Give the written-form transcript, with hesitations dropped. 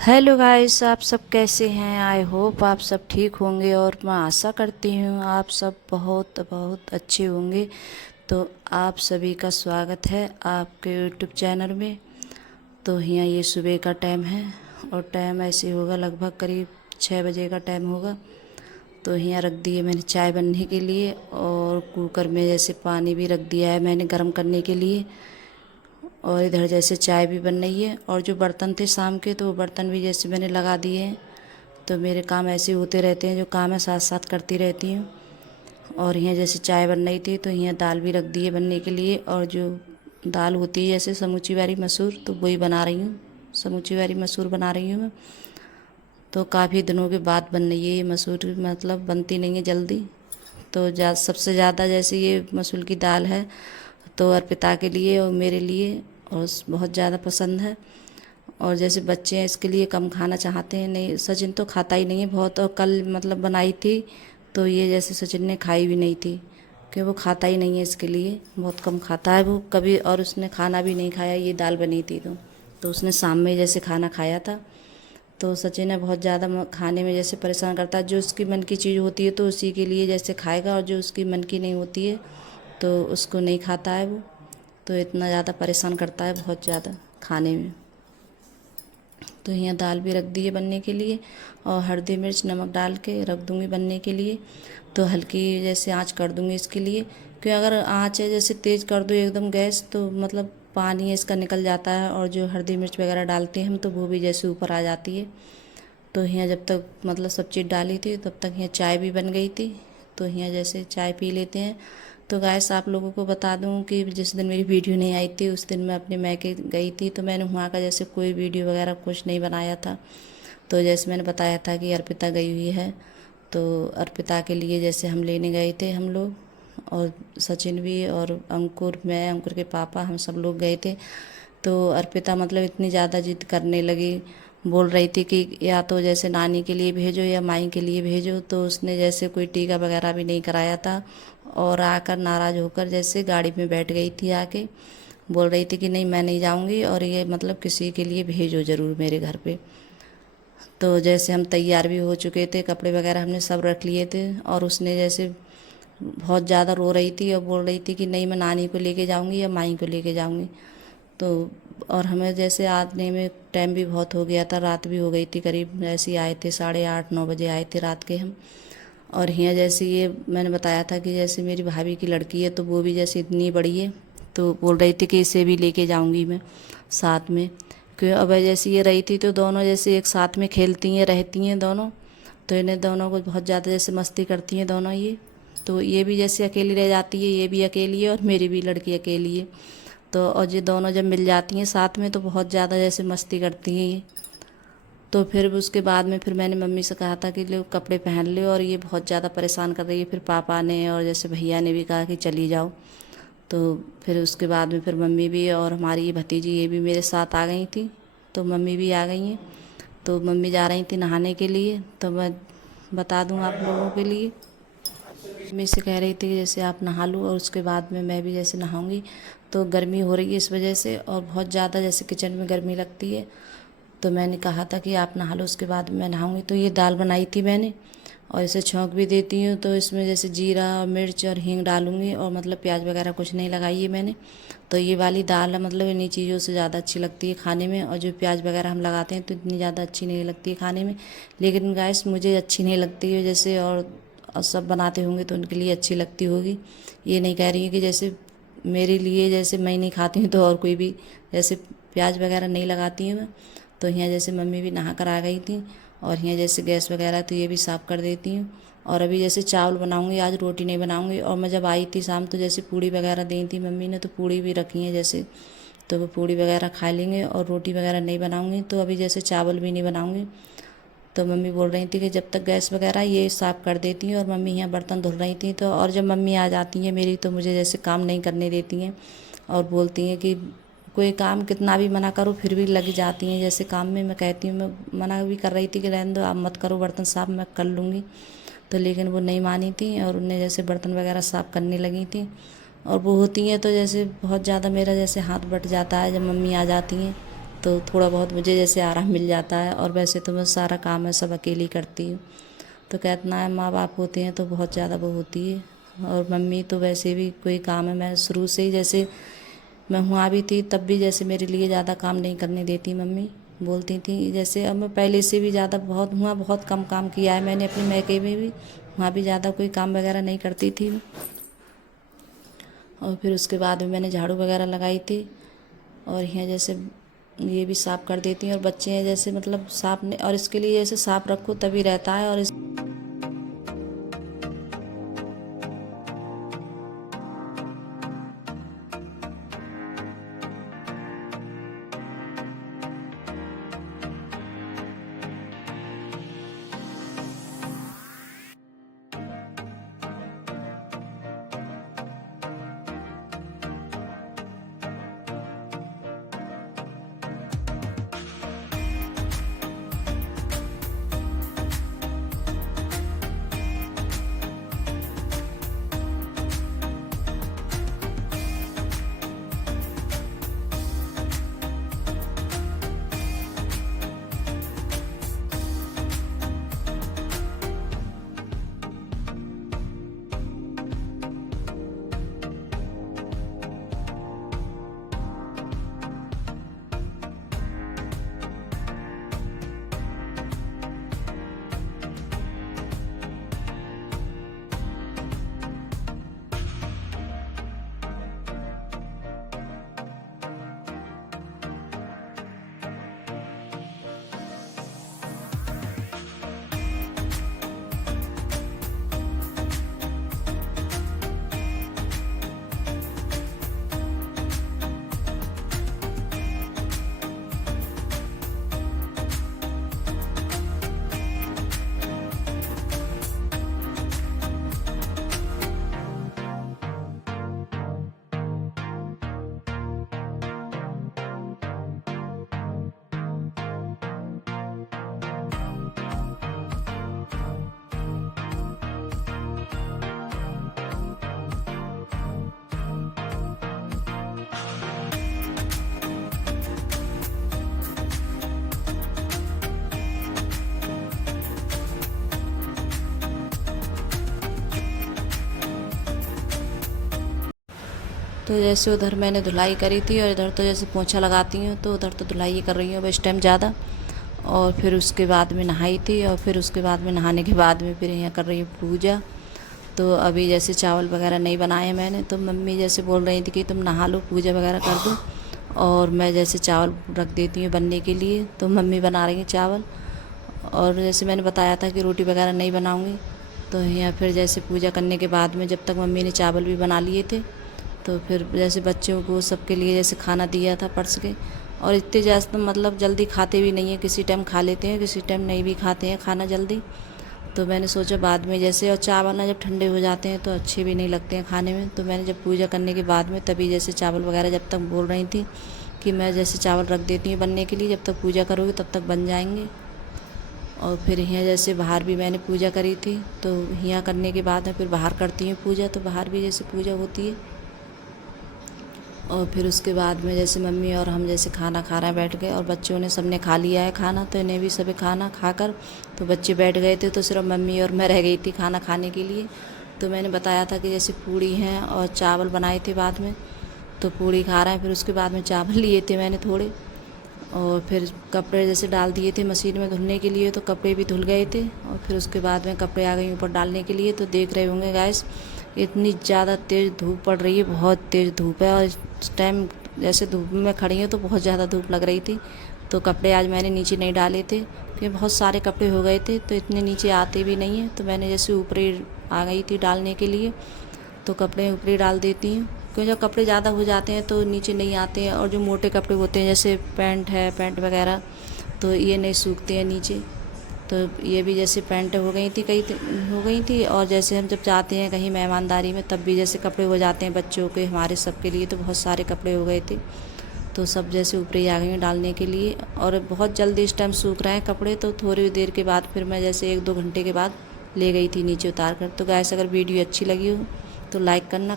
Hello guys, आप सब कैसे हैं। आई होप आप सब ठीक होंगे और मैं आशा करती हूँ आप सब बहुत बहुत अच्छे होंगे। तो आप सभी का स्वागत है आपके यूट्यूब चैनल में। तो यहाँ ये सुबह का टाइम है और टाइम ऐसे होगा लगभग करीब 6 बजे का टाइम होगा। तो यहाँ रख दिए मैंने चाय बनने के लिए और कुकर में जैसे पानी भी रख दिया है मैंने गर्म करने के लिए। और इधर जैसे चाय भी बन रही है और जो बर्तन थे शाम के तो वो बर्तन भी जैसे मैंने लगा दिए हैं। तो मेरे काम ऐसे होते रहते हैं, जो काम है साथ साथ करती रहती हूँ। और यहाँ जैसे चाय बन रही थी तो यहाँ दाल भी रख दी है बनने के लिए। और जो दाल होती है जैसे समूची वाली मसूर, तो वही बना रही हूँ। समूची वाली मसूर बना रही हूँ मैं। तो काफ़ी दिनों के बाद बन रही है ये मसूर, मतलब बनती नहीं है जल्दी। तो सबसे ज़्यादा जैसे ये मसूर की दाल है तो अर्पिता के लिए और मेरे लिए और बहुत ज़्यादा पसंद है। और जैसे बच्चे हैं इसके लिए कम खाना चाहते हैं, नहीं सचिन तो खाता ही नहीं है बहुत। और कल मतलब बनाई थी तो ये जैसे सचिन ने खाई भी नहीं थी, कि वो खाता ही नहीं है, इसके लिए बहुत कम खाता है वो कभी। और उसने खाना भी नहीं खाया, ये दाल बनी थी तो उसने शाम में जैसे खाना खाया था। तो सचिन है बहुत ज़्यादा खाने में जैसे परेशान करता है। जो उसकी मन की चीज़ होती है तो उसी के लिए जैसे खाएगा, और जो उसकी मन की नहीं होती है तो उसको नहीं खाता है वो। तो इतना ज़्यादा परेशान करता है बहुत ज़्यादा खाने में। तो यहाँ दाल भी रख दी है बनने के लिए और हल्दी मिर्च नमक डाल के रख दूँगी बनने के लिए। तो हल्की जैसे आंच कर दूँगी इसके लिए, क्योंकि अगर आंच है जैसे तेज़ कर दो एकदम गैस तो मतलब पानी है इसका निकल जाता है, और जो हल्दी मिर्च वगैरह डालते हैं हम तो वो भी जैसे ऊपर आ जाती है। तो यहाँ जब तक मतलब सब चीज़ डाली थी तब तक यहाँ चाय भी बन गई थी। तो यहाँ जैसे चाय पी लेते हैं। तो गाइस आप लोगों को बता दूं कि जिस दिन मेरी वीडियो नहीं आई थी उस दिन मैं अपने मैके गई थी, तो मैंने वहाँ का जैसे कोई वीडियो वगैरह कुछ नहीं बनाया था। तो जैसे मैंने बताया था कि अर्पिता गई हुई है, तो अर्पिता के लिए जैसे हम लेने गए थे हम लोग, और सचिन भी और अंकुर, मैं अंकुर के पापा, हम सब लोग गए थे। तो अर्पिता मतलब इतनी ज़्यादा जिद करने लगी, बोल रही थी कि या तो जैसे नानी के लिए भेजो या माई के लिए भेजो। तो उसने जैसे कोई टीका वगैरह भी नहीं कराया था और आकर नाराज़ होकर जैसे गाड़ी में बैठ गई थी आके। बोल रही थी कि नहीं मैं नहीं जाऊंगी और ये मतलब किसी के लिए भेजो ज़रूर मेरे घर पे। तो जैसे हम तैयार भी हो चुके थे, कपड़े वगैरह हमने सब रख लिए थे, और उसने जैसे बहुत ज़्यादा रो रही थी और बोल रही थी कि नहीं मैं नानी को लेके जाऊंगी या माई को लेके जाऊंगी। तो और हमें जैसे आने में टाइम भी बहुत हो गया था, रात भी हो गई थी करीब, ऐसे ही आए थे 8:30-9 बजे आए थे रात के हम। और यहाँ जैसे ये मैंने बताया था कि जैसे मेरी भाभी की लड़की है तो वो भी जैसे इतनी बड़ी है, तो बोल रही थी कि इसे भी लेके जाऊंगी मैं साथ में। क्योंकि अब जैसे ये रही थी तो दोनों जैसे एक साथ में खेलती हैं रहती हैं दोनों। तो इन्हें दोनों को बहुत ज़्यादा जैसे मस्ती करती हैं दोनों ये। तो ये भी जैसे अकेली रह जाती है, ये भी अकेली है और मेरी भी लड़की अकेली है। तो और ये दोनों जब मिल जाती हैं साथ में तो बहुत ज़्यादा जैसे मस्ती करती हैं ये। तो फिर उसके बाद में फिर मैंने मम्मी से कहा था कि लो कपड़े पहन लो, और ये बहुत ज़्यादा परेशान कर रही है। फिर पापा ने और जैसे भैया ने भी कहा कि चली जाओ। तो फिर उसके बाद में फिर मम्मी भी और हमारी ये भतीजी ये भी मेरे साथ आ गई थी। तो मम्मी भी आ गई हैं। तो मम्मी जा रही थी नहाने के लिए। तो मैं बता दूं आप लोगों के लिए, मम्मी से कह रही थी कि जैसे आप नहा लो और उसके बाद में मैं भी जैसे नहाऊंगी। तो गर्मी हो रही है इस वजह से और बहुत ज़्यादा जैसे किचन में गर्मी लगती है। तो मैंने कहा था कि आप नहा लो उसके बाद मैं नहाऊंगी। तो ये दाल बनाई थी मैंने और इसे छौंक भी देती हूँ। तो इसमें जैसे जीरा मिर्च और हींग डालूंगी, और मतलब प्याज वगैरह कुछ नहीं लगाई है मैंने। तो ये वाली दाल है मतलब इन्हीं चीज़ों से ज़्यादा अच्छी लगती है खाने में। और जो प्याज वगैरह हम लगाते हैं तो इतनी ज़्यादा अच्छी नहीं लगती है खाने में। लेकिन गाइस मुझे अच्छी नहीं लगती है जैसे, और सब बनाते होंगे तो उनके लिए अच्छी लगती होगी। ये नहीं कह रही है कि जैसे मेरे लिए जैसे मैं नहीं खाती हूँ तो और कोई भी जैसे प्याज वगैरह नहीं लगाती हूँ मैं। तो यहाँ जैसे मम्मी भी नहा कर आ गई थी, और यहाँ जैसे गैस वगैरह तो ये भी साफ़ कर देती हूँ। और अभी जैसे चावल बनाऊंगी, आज रोटी नहीं बनाऊंगी। और मैं जब आई थी शाम तो जैसे पूड़ी वगैरह दी थी मम्मी ने, तो पूड़ी भी रखी है जैसे, तो वो पूड़ी वगैरह खा लेंगे और रोटी वगैरह नहीं बनाऊंगी। तो अभी जैसे चावल भी नहीं बनाऊंगी। तो मम्मी बोल रही थी कि जब तक गैस वगैरह ये साफ़ कर देती हैं, और मम्मी यहाँ बर्तन धुल रही थी। तो और जब मम्मी आ जाती हैं मेरी तो मुझे जैसे काम नहीं करने देती हैं, और बोलती हैं कि कोई काम कितना भी मना करो फिर भी लग जाती हैं जैसे काम में। मैं कहती हूँ, मैं मना भी कर रही थी कि रहने दो आप मत करो बर्तन साफ़, मैं कर लूँगी। तो लेकिन वो नहीं मानी थी और उन्हें जैसे बर्तन वगैरह साफ़ करने लगी थी। और वो होती हैं तो जैसे बहुत ज़्यादा मेरा जैसे हाथ बट जाता है जब मम्मी आ जाती हैं। तो थोड़ा बहुत मुझे जैसे आराम मिल जाता है। और वैसे तो मैं सारा काम है सब अकेली करती हूँ। तो कहना है माँ बाप होते हैं तो बहुत ज़्यादा वो होती है। और मम्मी तो वैसे भी कोई काम है, मैं शुरू से ही जैसे मैं वहाँ भी थी तब भी जैसे मेरे लिए ज़्यादा काम नहीं करने देती मम्मी, बोलती थी जैसे अब मैं पहले से भी ज़्यादा बहुत कम काम किया है मैंने अपने मैके में भी, वहाँ भी ज़्यादा कोई काम वगैरह नहीं करती थी। और फिर उसके बाद में मैंने झाड़ू वगैरह लगाई थी। और यहाँ जैसे ये भी साफ़ कर देती हैं। और बच्चे हैं जैसे मतलब साफ़ नहीं, और इसके लिए जैसे साफ़ रखो तभी रहता है। और इस तो जैसे उधर मैंने धुलाई करी थी और इधर तो जैसे पोंछा लगाती हूँ, तो उधर तो धुलाई ही कर रही हूँ इस टाइम ज़्यादा। और फिर उसके बाद में नहाई थी। और फिर उसके बाद में नहाने के बाद में फिर यहाँ कर रही हूँ पूजा। तो अभी जैसे चावल वगैरह नहीं बनाए मैंने, तो मम्मी जैसे बोल रही थी कि तुम नहा लो पूजा वगैरह कर दो, और मैं जैसे चावल रख देती हूँ बनने के लिए। तो मम्मी बना रही हैं चावल। और जैसे मैंने बताया था कि रोटी वगैरह नहीं बनाऊँगी। तो यहाँ फिर जैसे पूजा करने के बाद में जब तक मम्मी ने चावल भी बना लिए थे, तो फिर जैसे बच्चों को सबके लिए जैसे खाना दिया था परस के। और इतने ज़्यादा मतलब जल्दी खाते भी नहीं हैं, किसी टाइम खा लेते हैं किसी टाइम नहीं भी खाते हैं खाना जल्दी। तो मैंने सोचा बाद में जैसे, और चावल ना जब ठंडे हो जाते हैं तो अच्छे भी नहीं लगते हैं खाने में। तो मैंने जब पूजा करने के बाद में तभी जैसे चावल वगैरह जब तक बोल रही थी कि मैं जैसे चावल रख देती हूँ बनने के लिए, जब तक पूजा करोगे तब तक बन जाएंगे। और फिर यहाँ जैसे बाहर भी मैंने पूजा करी थी, तो यहाँ करने के बाद में फिर बाहर करती हूँ पूजा। तो बाहर भी जैसे पूजा होती है। और फिर उसके बाद में जैसे मम्मी और हम जैसे खाना खा रहे बैठ गए, और बच्चों ने सबने खा लिया है खाना, तो इन्हें भी सभी खाना खाकर तो बच्चे बैठ गए थे। तो सिर्फ मम्मी और मैं रह गई थी खाना खाने के लिए। तो मैंने बताया था कि जैसे पूड़ी हैं और चावल बनाए थे बाद में, तो पूड़ी खा रहे हैं। फिर उसके बाद में चावल लिए थे मैंने थोड़े, और फिर कपड़े जैसे डाल दिए थे मशीन में धुलने के लिए, तो कपड़े भी धुल गए थे। और फिर उसके बाद में कपड़े आ गए ऊपर डालने के लिए। तो देख रहे होंगे गाइस, इतनी ज़्यादा तेज़ धूप पड़ रही है, बहुत तेज़ धूप है। और इस टाइम जैसे धूप में खड़ी हूँ तो बहुत ज़्यादा धूप लग रही थी। तो कपड़े आज मैंने नीचे नहीं डाले थे क्योंकि बहुत सारे कपड़े हो गए थे, तो इतने नीचे आते भी नहीं हैं। तो मैंने जैसे ऊपर ही आ गई थी डालने के लिए, तो कपड़े ऊपर ही डाल देती हूँ। क्योंकि जब कपड़े ज़्यादा हो जाते हैं तो नीचे नहीं आते हैं। और जो मोटे कपड़े होते हैं जैसे पैंट वगैरह, तो ये नहीं सूखते हैं नीचे। तो ये भी जैसे पैंट हो गई थी। और जैसे हम जब जाते हैं कहीं मेहमानदारी में, तब भी जैसे कपड़े हो जाते हैं बच्चों के, हमारे सब के लिए। तो बहुत सारे कपड़े हो गए थे, तो सब जैसे ऊपर ही आ गई हैं डालने के लिए। और बहुत जल्दी इस टाइम सूख रहे हैं कपड़े। तो थोड़ी देर के बाद फिर मैं जैसे 1-2 घंटे के बाद ले गई थी नीचे उतार कर। तो गाइस, अगर वीडियो अच्छी लगी हो तो लाइक करना।